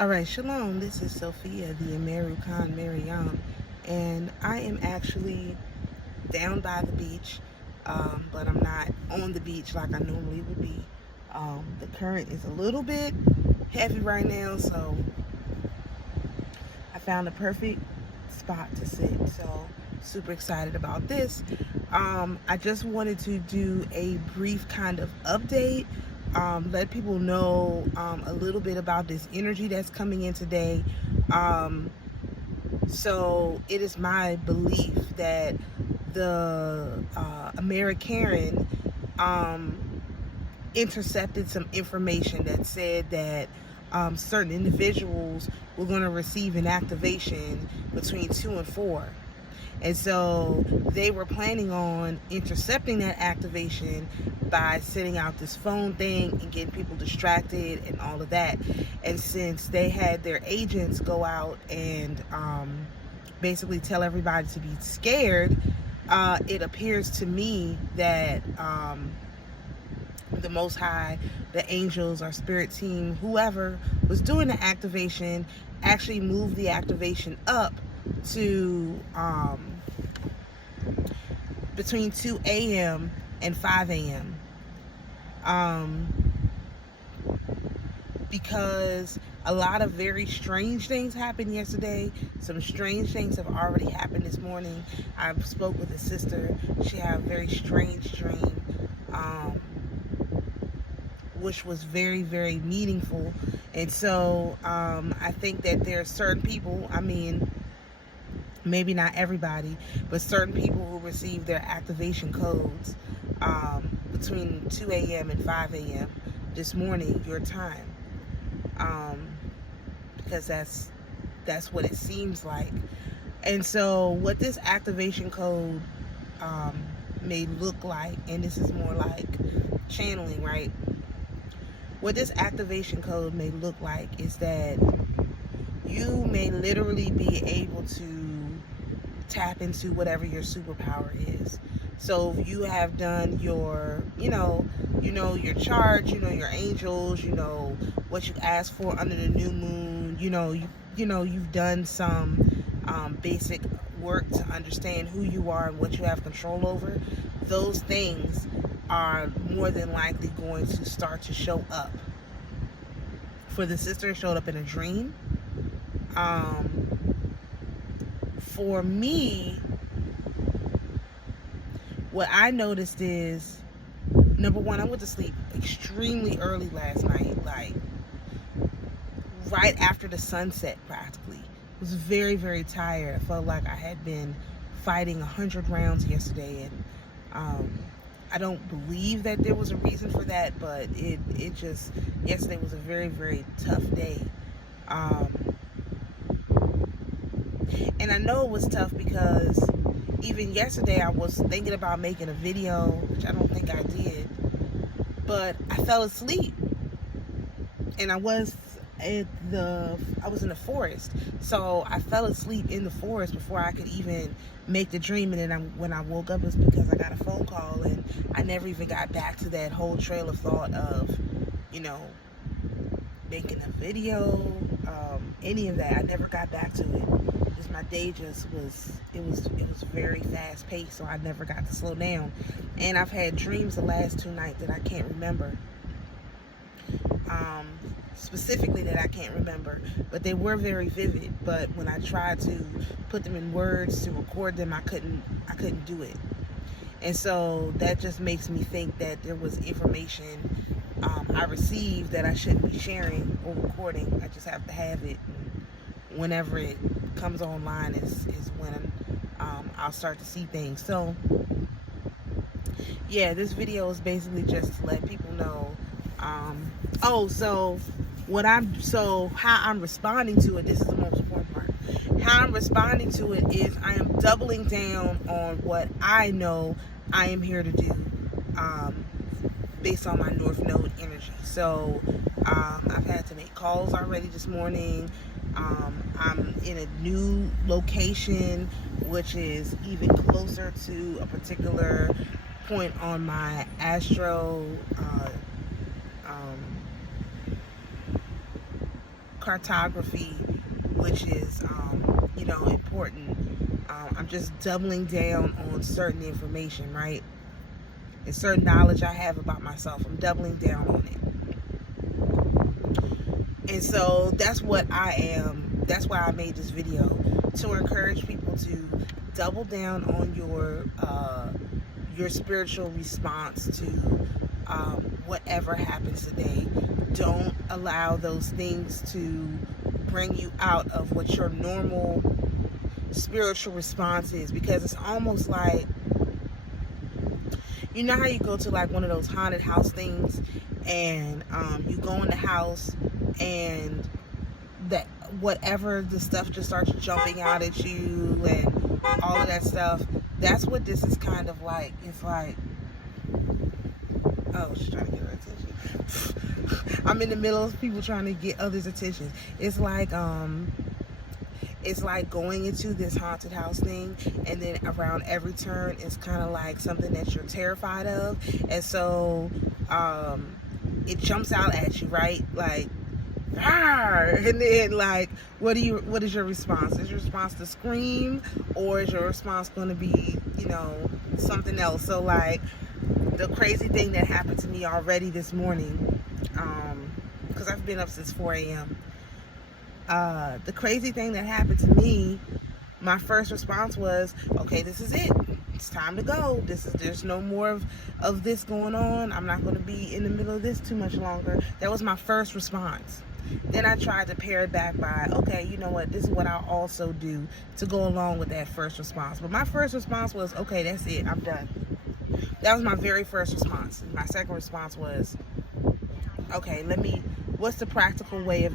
Alright, Shalom. This is Sophia, the AmaruKhan Miriyam, and I am actually down by the beach, but I'm not on the beach like I normally would be. The current is a little bit heavy right now, so I found a perfect spot to sit. So super excited about this. I just wanted to do a brief kind of update, let people know a little bit about this energy that's coming in today. So it is my belief that the AmaruKhan intercepted some information that said that certain individuals were going to receive an activation between 2 and 4. And so they were planning on intercepting that activation by sending out this phone thing and getting people distracted and all of that. And since they had their agents go out and basically tell everybody to be scared, it appears to me that the Most High, the angels, our spirit team, whoever was doing the activation, actually moved the activation up to between 2 a.m. and 5 a.m. Because a lot of very strange things happened yesterday. Some strange things have already happened this morning. I spoke with a sister. She had a very strange dream, which was very, very meaningful. And so I think that there are certain people, I mean, maybe not everybody, but certain people who receive their activation codes between 2 a.m. and 5 a.m. this morning, your time. Because that's what it seems like. And so what this activation code may look like, and this is more like channeling, right? What this activation code may look like is that you may literally be able to tap into whatever your superpower is. So if you have done your, you know your charge, your angels, what you asked for under the new moon, you've done some basic work to understand who you are and what you have control over. Those things are more than likely going to start to show up. For the sister, it showed up in a dream. For me, what I noticed is, number one, I went to sleep extremely early last night, like right after the sunset practically. I was very, very tired. I felt like I had been fighting 100 rounds yesterday, and I don't believe that there was a reason for that, but it just, yesterday was a very, very tough day. And I know it was tough because even yesterday I was thinking about making a video, which I don't think I did, but I fell asleep. And I was in the forest. So I fell asleep in the forest before I could even make the dream. And then when I woke up, it was because I got a phone call, and I never even got back to that whole trail of thought of, making a video, any of that. I never got back to it. Just my day just was, it was very fast paced, so I never got to slow down. And I've had dreams the last 2 nights that I can't remember. Specifically that I can't remember, but they were very vivid. But when I tried to put them in words to record them, I couldn't do it. And so that just makes me think that there was information I received that I shouldn't be sharing or recording. I just have to have it, and whenever it comes online is when I'll start to see things. So yeah, this video is basically just to let people know. How I'm responding to it, this is the most important part. How I'm responding to it is I am doubling down on what I know I am here to do, based on my North Node energy. So I've had to make calls already this morning. I'm in a new location, which is even closer to a particular point on my astro cartography, which is, you know, important. I'm just doubling down on certain information, right? And certain knowledge I have about myself. I'm doubling down on it. And so that's what I am. That's why I made this video, to encourage people to double down on your spiritual response to whatever happens today. Don't allow those things to bring you out of what your normal spiritual response is, because it's almost like, you know how you go to like one of those haunted house things, and you go in the house and that whatever the stuff just starts jumping out at you and all of that stuff. That's what this is kind of like. It's like, oh, she's trying to get her attention. I'm in the middle of people trying to get others' attention. It's like going into this haunted house thing, and then around every turn it's kind of like something that you're terrified of, and so it jumps out at you, right? Like, and then like, what is your response? Is your response to scream, or is your response going to be, you know, something else? So like, the crazy thing that happened to me already this morning, because I've been up since 4 a.m. The crazy thing that happened to me, my first response was, okay, this is it. It's time to go. There's no more of this going on. I'm not going to be in the middle of this too much longer. That was my first response. Then I tried to pare it back by, okay, you know what, this is what I'll also do to go along with that first response. But my first response was, okay, that's it, I'm done. That was my very first response. My second response was, okay, what's the practical way of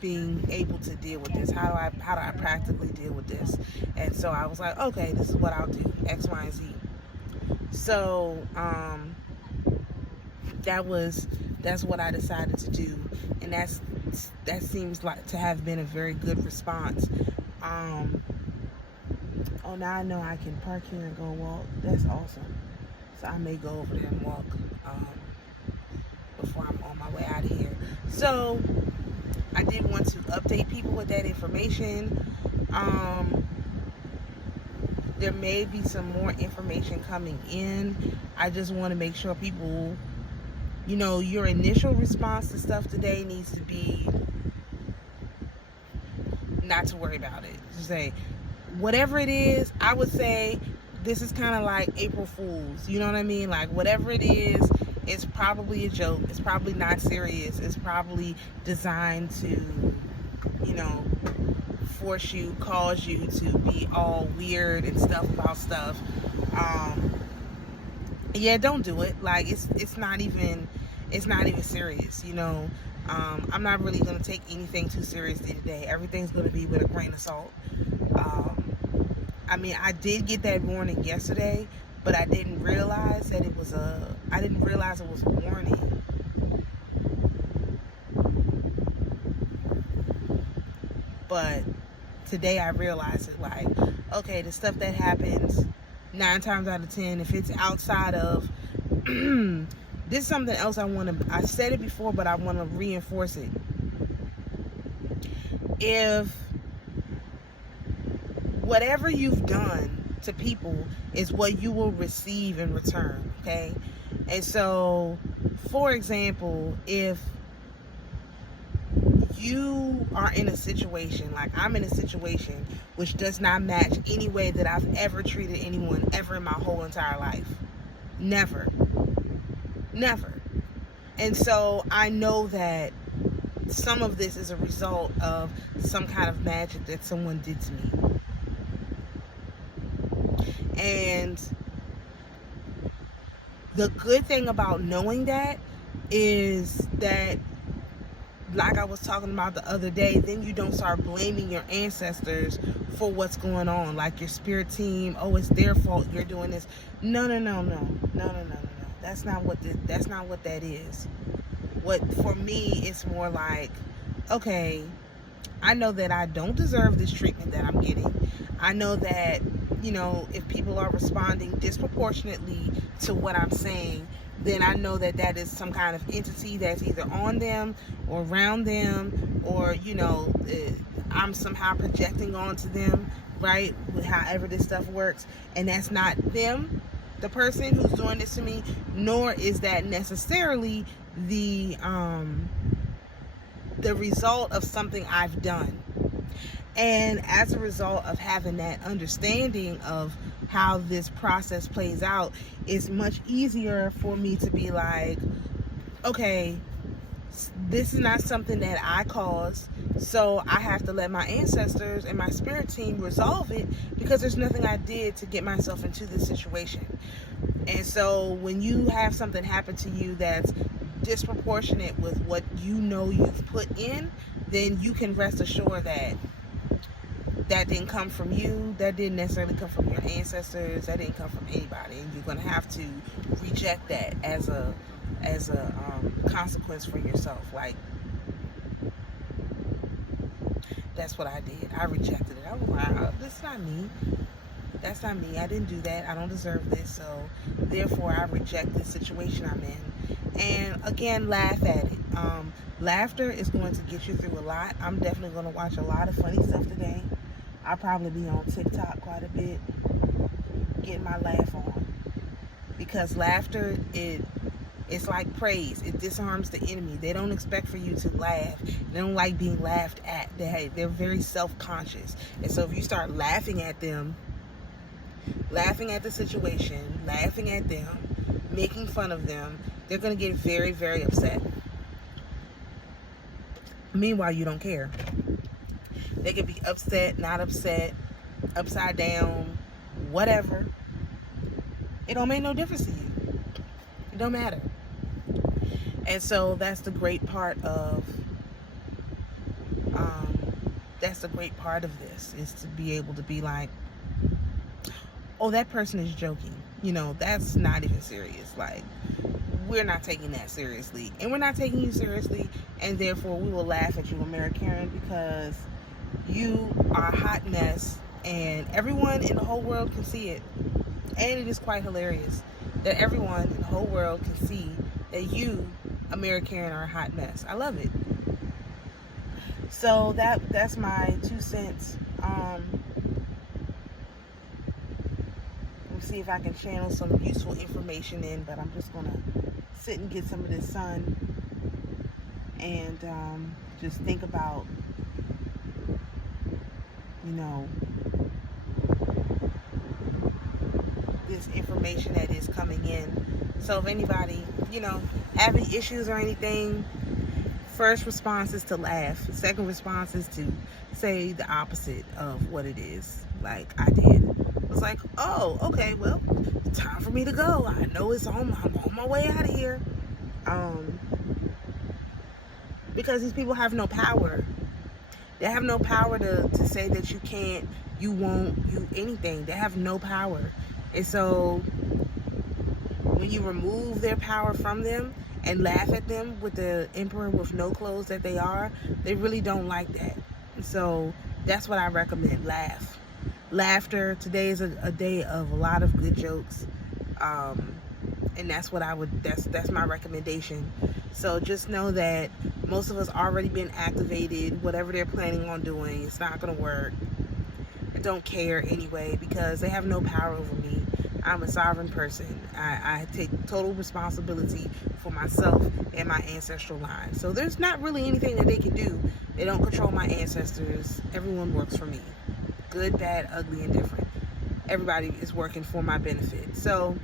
being able to deal with this? How do I practically deal with this? And so I was like, okay, this is what I'll do, X, Y, and Z. So that's what I decided to do, and that seems like to have been a very good response. Oh, now I know I can park here and go walk. That's awesome. So I may go over there and walk before I'm on my way out of here. So I did want to update people with that information. There may be some more information coming in. I just want to make sure people, you know, your initial response to stuff today needs to be not to worry about it. Just say, whatever it is, I would say this is kind of like April Fool's. You know what I mean? Like, whatever it is, it's probably a joke. It's probably not serious. It's probably designed to, you know, cause you to be all weird and stuff about stuff. Yeah, don't do it. Like, it's not even serious, you know. I'm not really going to take anything too seriously today. Everything's going to be with a grain of salt. I mean, I did get that warning yesterday, but I didn't realize that it was a warning. But today I realized it, like, okay, the stuff that happens 9 times out of 10, if it's outside of this is something else I said it before, but I want to reinforce it. If whatever you've done to people is what you will receive in return, okay? And so, for example, if you are in a situation, like I'm in a situation which does not match any way that I've ever treated anyone ever in my whole entire life. Never. And so I know that some of this is a result of some kind of magic that someone did to me. And the good thing about knowing that is that, like I was talking about the other day, then you don't start blaming your ancestors for what's going on, like your spirit team. Oh, it's their fault you're doing this. No. That's not what that is. What, for me, it's more like, okay, I know that I don't deserve this treatment that I'm getting. I know that, you know, if people are responding disproportionately to what I'm saying, then I know that that is some kind of entity that's either on them or around them, or, you know, I'm somehow projecting onto them, right? With however this stuff works. And that's not them, the person who's doing this to me, nor is that necessarily the result of something I've done. And as a result of having that understanding of how this process plays out, it's much easier for me to be like, okay, this is not something that I caused, so I have to let my ancestors and my spirit team resolve it, because there's nothing I did to get myself into this situation. And so when you have something happen to you that's disproportionate with what you know you've put in, then you can rest assured that that didn't come from you, that didn't necessarily come from your ancestors, that didn't come from anybody, and you're going to have to reject that as a consequence for yourself. Like, that's what I did. I rejected it. I was like, oh, this is not me. That's not me. I didn't do that. I don't deserve this. So therefore I reject the situation I'm in. And again, laugh at it. Laughter is going to get you through a lot. I'm definitely going to watch a lot of funny stuff today. I'll probably be on TikTok quite a bit, getting my laugh on. Because laughter, it's like praise. It disarms the enemy. They don't expect for you to laugh. They don't like being laughed at. They're very self-conscious. And so if you start laughing at them, laughing at the situation, laughing at them, making fun of them, they're going to get very, very upset. Meanwhile, you don't care. They can be upset, not upset, upside down, whatever. It don't make no difference to you. It don't matter. And so that's the great part of this, is to be able to be like, oh, that person is joking. You know, that's not even serious. Like, we're not taking that seriously. And we're not taking you seriously. And therefore, we will laugh at you, AmaruKhan, because you are a hot mess. And everyone in the whole world can see it. And it is quite hilarious that everyone in the whole world can see that you, AmaruKhan, are a hot mess. I love it. So that's my 2 cents. Let me see if I can channel some useful information in, but I'm just gonna sit and get some of this sun and just think about, you know, this information that is coming in. So if anybody, you know, having issues or anything, first response is to laugh. Second response is to say the opposite of what it is, like I did. It's like, oh, okay, well, it's time for me to go. I know I'm on my way out of here. Because these people have no power. They have no power to say that you can't, you won't, you anything. They have no power. And so when you remove their power from them and laugh at them with the emperor with no clothes that they are, they really don't like that. And so that's what I recommend. Laugh. Laughter. Today is a day of a lot of good jokes. And that's what that's my recommendation. So just know that most of us already been activated. Whatever they're planning on doing, it's not going to work. I don't care anyway, because they have no power over me. I'm a sovereign person. I take total responsibility for myself and my ancestral line. So there's not really anything that they can do. They don't control my ancestors. Everyone works for me. Good, bad, ugly, and different. Everybody is working for my benefit. So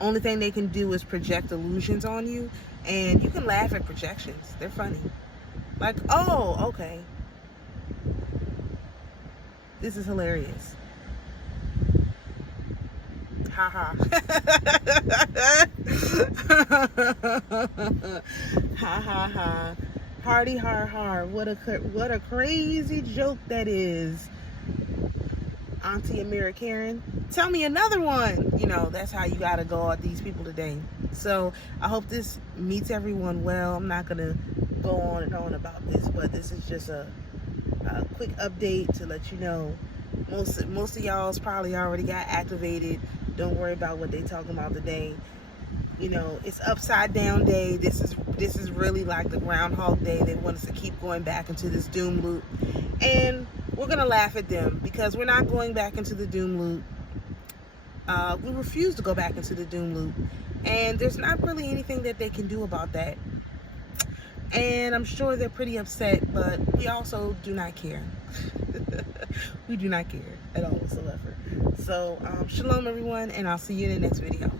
only thing they can do is project illusions on you, and you can laugh at projections. They're funny. Like, oh, okay. This is hilarious. Ha ha. Ha ha ha. Hardy har har. What a crazy joke that is. Auntie AmaruKhan, tell me another one. You know, that's how you gotta go at these people today. So I hope this meets everyone well. I'm not gonna go on and on about this, but this is just a quick update to let you know. Most of y'all's probably already got activated. Don't worry about what they talking about today. You know, it's upside down day. This is really like the Groundhog Day. They want us to keep going back into this doom loop, and we're gonna laugh at them because we're not going back into the doom loop. We refuse to go back into the doom loop, and there's not really anything that they can do about that. And I'm sure they're pretty upset, but we also do not care. We do not care at all whatsoever. So, shalom everyone, and I'll see you in the next video.